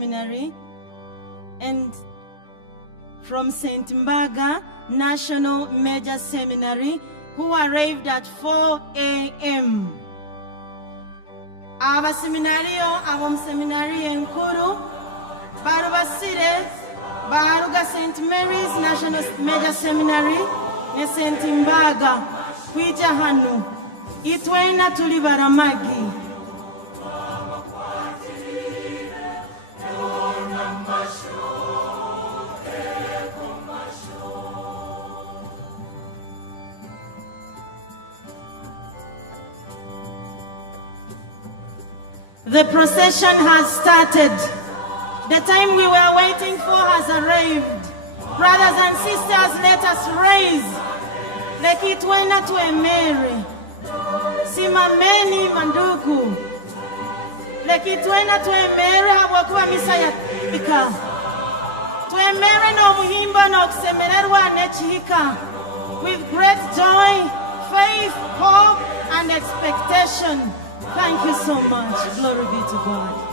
Seminary and from St. Mbaga National Major Seminary who arrived at 4 a.m. Abaseminario ab'omuseminari enkuru barubasire baruga St. Mary's National Major Seminary ne St. Mbaga kwija hano itwena tuli baramagi. The procession has started. The time we were waiting for has arrived. Brothers and sisters, let us raise. Lekitwena tuemere. Simameni mandugu. Lekitwena tuemere habwakuwa misa yatika. Tuemere no muhimba no kusemererwa nechihika. With great joy, faith, hope, and expectation. Thank you so much. Glory be to God.